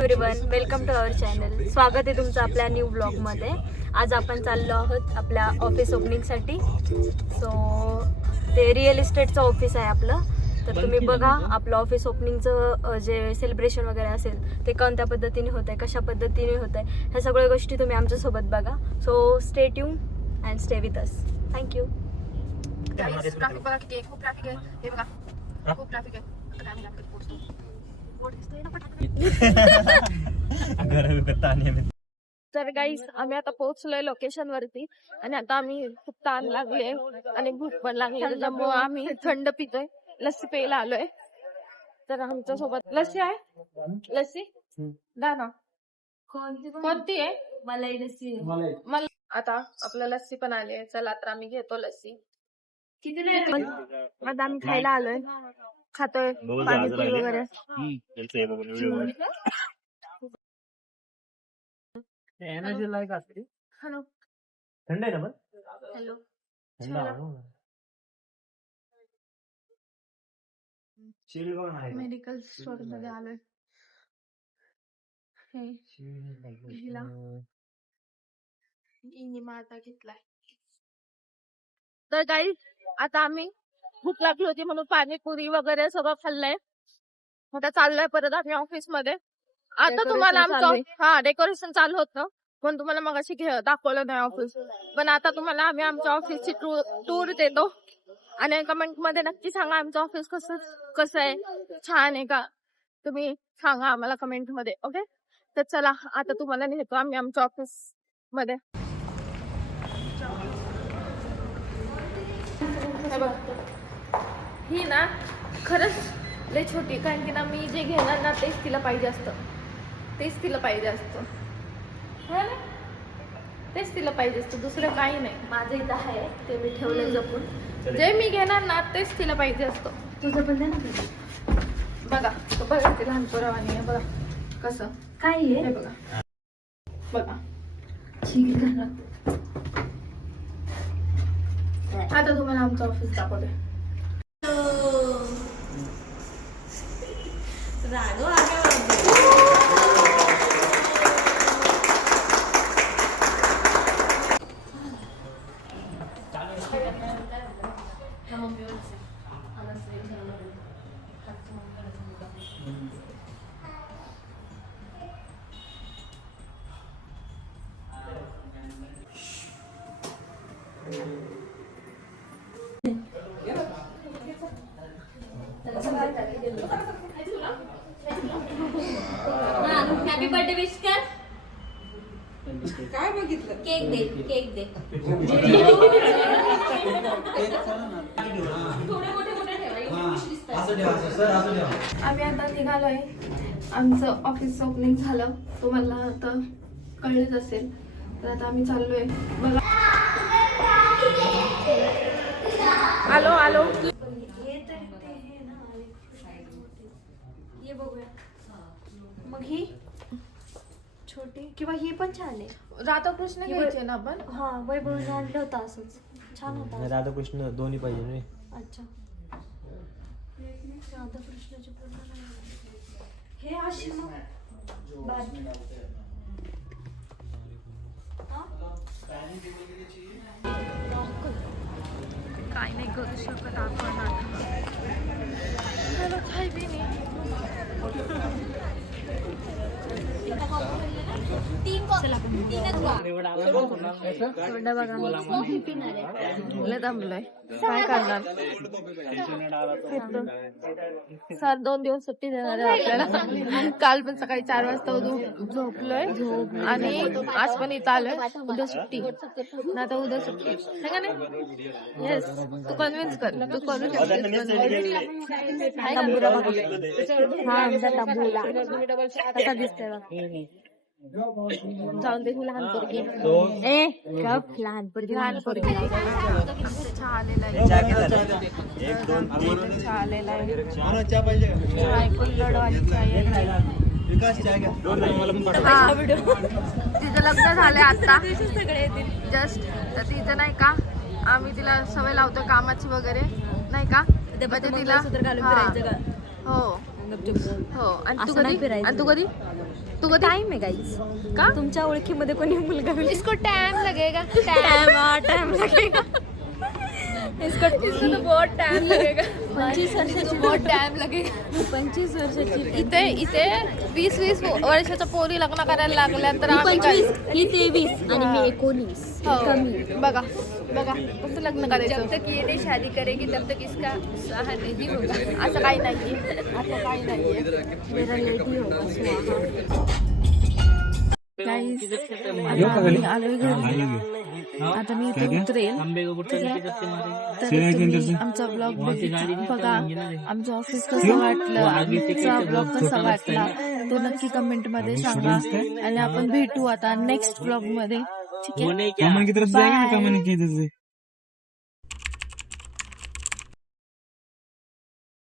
Everyone, welcome to our channel. स्वागत आहे तुमचं आपल्या न्यू ब्लॉगमध्ये. आज आपण चाललो आहोत आपल्या ऑफिस ओपनिंगसाठी. सो ते रिअल इस्टेटचं ऑफिस आहे आपलं. तर तुम्ही बघा आपलं ऑफिस ओपनिंगचं जे सेलिब्रेशन वगैरे असेल ते कोणत्या पद्धतीने होत आहे, कशा पद्धतीने होत आहे, ह्या सगळ्या गोष्टी तुम्ही आमच्यासोबत बघा. So stay tune and stay with us. Thank you. Traffic बघा किती आहे, खूप ट्रॅफिक आहे. हे बघा खूप ट्रॅफिक आहे. आता काय आम्ही पोहोचतो. तर गाईस, आम्ही आता पोहोचलोय लोकेशन वरती आणि आता आम्ही खूप ताण लागले आणि भूक पण लागली, त्याच्यामुळे आम्ही थंड पितोय. लस्सी प्यायला आलोय. तर आमच्या सोबत लस्सी आहे. लस्सी दा ना. कोणती आहे? मलाई लस्सी. मला आता आपलं लस्सी पण आली आहे. चला तर आम्ही घेतो लस्सी. किती नाही आता आम्ही खायला आलोय, खातोय पाणीपुरी वगैरे. हॅलो, थंड आहे ना पण? हॅलो. मेडिकल स्टोर मध्ये आलोय. हिला आता घेतलाय. तर गाईस, आता आम्ही भूक लागली होती म्हणून पाणीपुरी वगैरे सगळं खाल्लंय. आता चाललोय परत आम्ही ऑफिस मध्ये. आता तुम्हाला आमचं डेकोरेशन चालू होतं पण तुम्हाला मगाशी दाखवलं नाही ऑफिस. पण आता तुम्हाला आम्ही आमच्या ऑफिसची टूर देतो आणि कमेंट मध्ये नक्की सांगा आमचं ऑफिस कसं आहे, छान आहे का, तुम्ही सांगा आम्हाला कमेंट मध्ये. ओके, तर चला आता तुम्हाला नेतो आम्ही आमच्या ऑफिस मध्ये. ही ना खरंच लय छोटी, कारण की ना मी जे घेणार ना तेच तिला पाहिजे असतं. तेच तिला पाहिजे असतं, तेच तिला पाहिजे असतं, दुसरं काही नाही. माझं इथं आहे ते मी ठेवलं जपून. जे मी घेणार ना तेच तिला पाहिजे असतं. तुझं पण दे ना. बघा बघा ते लहान पोरावानी आहे. बघा कसं काय आहे. बघा बघा. आता तुम्हाला आमचं ऑफिस दाखवते. हॅपी बर्थडे विश कर. काय बघितलं? केक दे, केक दे. आम्ही आता निघालोय. आमचं ऑफिस ओपनिंग झालं, तुम्हाला आता कळलंच असेल. तर आता आम्ही चाललोय. बघा आलो आलो. ये बघूया. मग ही छोटी किंवा ही पण छान आहे. राधाकृष्ण घ्यायचे ना आपण. हा, वैभवने आणलं होतं असंच, छान होता. राधाकृष्ण दोन्ही पाहिजे नाही. अच्छा, राधाकृष्णाची पूर्ण हे अशी मग काय नाही करू शकत आपण आता. काही बी नाही. दमलोय, काय करणार. सर 2 दिवस सुट्टी देणार आहे आपल्याला. काल पण सकाळी 4 वाजता झोपलोय आणि आज पण इथं आलोय. उद्या सुट्टी ना, आता उद्या सुट्टी आहे का नाही. येस, तू कन्व्हिन्स कर. तू करू शकते. हा, आमचा तंबूला कसा दिसतोय जाऊन दे. लहान पोरगी लहान पोरगी आलेला तिचं लग्न झालंय आता जस्ट. तर तिचं नाही का आम्ही तिला सवय लावतो कामाची वगैरे, नाही का. तिला हो हो. आणि तू कधी तू कधी टाइम है गाइस का तुमच्या ओळखीमध्ये कोणी मुलगा मिळेल इसको टाइम लगेगा टाइम लगेगा इसको तो बहुत टाइम लगेगा 25 वर्षाची बहुत टाइम लगेगा 25 वर्षाची इथे इथे 20-20 वर्षाच्या पोरी लग्न करायला लागल्या तर आम्ही काय 25 ही 23 आणि मी 19 हो. कमी बघा बघा कसं लग्न करायचं जब तक ये नहीं शादी करेगी तब तक इसका सहा नहीं होगा असं काही नाहीये असं काही नाहीये मेरा लेट ही होगा सुहा Guys, आता आम्ही आलोय घरी. आता मी इथे उतरेल तर आमचा ब्लॉग बघा आमचं ऑफिस कसं वाटलं आमचा ब्लॉग कसा वाटला तो नक्की कमेंट मध्ये सांगा आणि आपण भेटू आता नेक्स्ट ब्लॉग मध्ये ठीक आहे कमेंट की तरफ से जाएंगे ना कमेंट की तरफ से